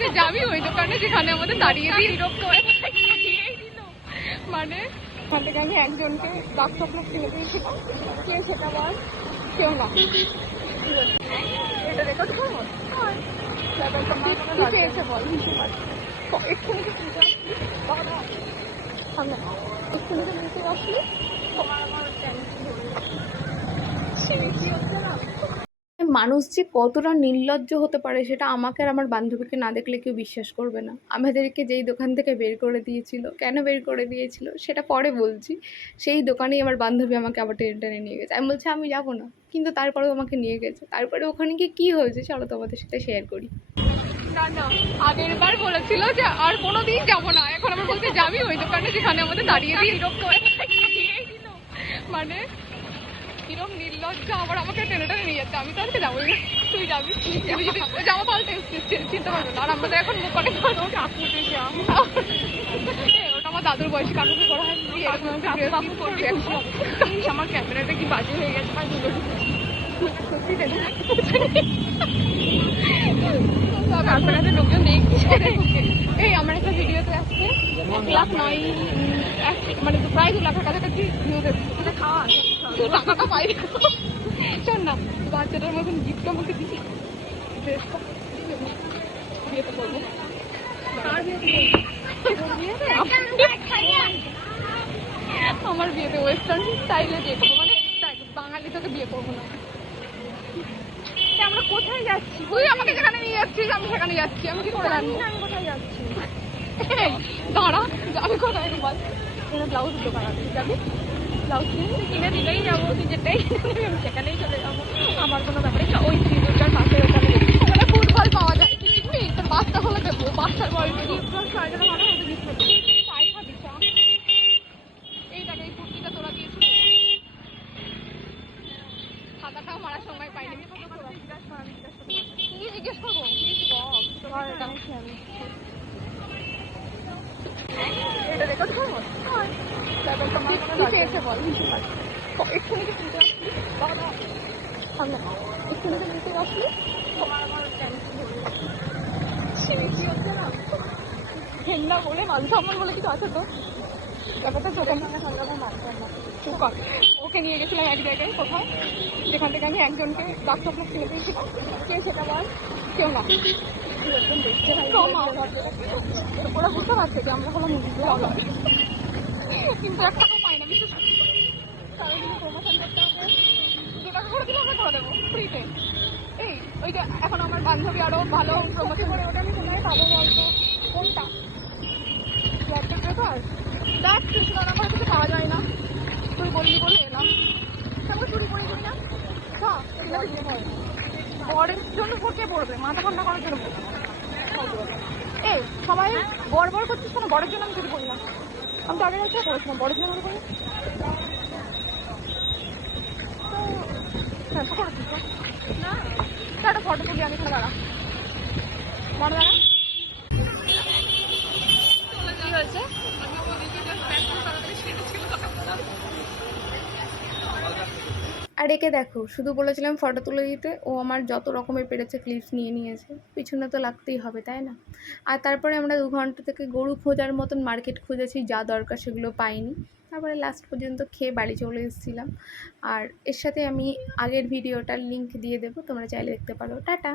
বলতে যাবি ওই দোকানে যেখানে আমাদের দাঁড়িয়ে দিয়ে বিরক্ত হয়ে দিল। মানে ওখান থেকে আমি একজনকে ডার্ক চকলেট কিনে দিয়েছিলাম, কে সেটা বল? কেউ না। এটা রেকর্ড করবো? পেয়েছে বল, এক্ষুনি তো শুনতে আসলি, সামনে এক্ষুনি তো নিতে আসলি, তোমার আমার মানুষ যে কতটা নির্লজ্জ হতে পারে সেটা আমাকে আর আমার বান্ধবীকে না দেখলে কেউ বিশ্বাস করবে না। আমাদেরকে যেই দোকান থেকে বের করে দিয়েছিল, কেন বের করে দিয়েছিল সেটা পরে বলছি। সেই দোকানেই আমার বান্ধবী আমাকে আবার টেনে টেনে নিয়ে গেছে। আমি বলছি আমি যাবো না, কিন্তু তারপরেও আমাকে নিয়ে গেছে। তারপরে ওখানে গিয়ে কী হয়েছে চলো তোমাদের সাথে শেয়ার করি। না না, আগের বার বলেছিল যে আর কোনোদিন যাবো না, এখন আবার বলতে যাবি ওই দোকানে যেখানে আমাদের দাঁড়িয়ে দিয়ে বিরক্ত হয়ে দিল। মানে কিরম নির্লজ্জ, আবার আমাকে টেনে টেনে নিয়ে যাচ্ছে। আমি তো আজকে যাবোই না, তুই যাবি। তুই যদি জামা পাল্টে চিনতে পারবে না। আর আমাদের এখন মুখ অনেক ওটা আমার দাদুর বয়সী কাকুকে করা হয়। আমার ক্যামেরাটা কি বাজে হয়ে গেছে, রাস্তাঘাটে লোকজন দেখছি। এই আমার একটা ভিডিওতে আসছে 1,09,000 মানে প্রায় 2 লাখের কাছাকাছি ভিউজ এসেছে। খাওয়া টাকাটা পাই শোন না, বাচ্চাটার মতন গিফট আমাকে দিবি, ড্রেসটা বিয়েতে করবো। আমার বিয়েতে ওয়েস্টার্ন স্টাইলে বিয়ে করবো, মানে বাঙালি তোকে বিয়ে করবো না। আমরা কোথায় যাচ্ছি? তুই আমাকে যেখানে নিয়ে যাচ্ছিস আমি সেখানে যাচ্ছি। আমি কি করে জানি আমি কোথায় যাচ্ছি? দাঁড়া, যাবি কোথায় বল? ব্লাউজ দোকান আছে, যাবি? ব্লাউজ কিনে দিলেই যাবো, যেটাই আমি সেখানেই চলে যাবো। আমার কোনো ব্যাপারে ওই দুর্গার পাশে ওখানে ফুটবল পাওয়া যায়, বুঝলি? তোর বাচ্চা হলে দেবো, বাচ্চার বয়স এইটাকে এই কুর্তিটা তোরা দিয়েছিস, খাতাটাও মারার সময় পাইনি। কি জিজ্ঞেস করবো? এটা রেকর্ড করবো? পেয়েছে বল, এক্ষুনি তো শুনতে আসলি, সামনে এক্ষুনি তো নিতে আসলি, তোমার আমার ঘেন্না বলে মান সম্মান বলে কিছু আছে তো? ব্যাপারটা চোখে ওকে নিয়ে গেছিলাম এক জায়গায়, কোথায় যেখান থেকে আমি একজনকে ডার্ক চকলেট কিনে দিয়েছিলাম, কে সেটা বল? কেউ না। ওরা বুঝতে পারছে যে আমরা হলাম কিন্তু 1 টাকাও পাই না, বিশেষ তারা কিন্তু প্রমোশন করতে হবে, 2 টাকা করে দিলে আমরা করে দেবো ফ্রিতে। এই ওই যে এখন আমার বান্ধবী আরো ভালো প্রমোশন করে, ওটা আমি কোথায় পাবো বলতো? কোনটা দেখ কৃষ্ণ নাম্বার কিছু পাওয়া যায় না, তুই বললি বলে এলাম। তারপর চুরি করে দিই না, বরের জন্য কে পড়বে? মাথা ঠান্ডা করার জন্য এই সবাই বর বর করছিস কেন? বরের জন্য আমি চুরি করি না, আমি তো আগের বছর করেছিলাম, বরের জন্য করি হ্যাঁ তো করেছিস না? একটা ফটো তুলি আমি, এখানে দাঁড়া মনে দাঁড়া। কি হয়েছে? আর একে দেখো, শুধু বলেছিলাম ফটো তুলে দিতে, ও আমার যত রকমের পেরেছে ক্লিপস নিয়ে নিয়েছে। পিছনে তো লাগতেই হবে, তাই না? আর তারপরে আমরা 2 ঘন্টা থেকে গরু খোঁজার মতন মার্কেট খুঁজেছি, যা দরকার সেগুলো পাইনি। তারপরে লাস্ট পর্যন্ত খেয়ে বাড়ি চলে এসেছিলাম। আর এর সাথে আমি আগের ভিডিওটার লিঙ্ক দিয়ে দেবো, তোমরা চাইলে দেখতে পারো। টাটা।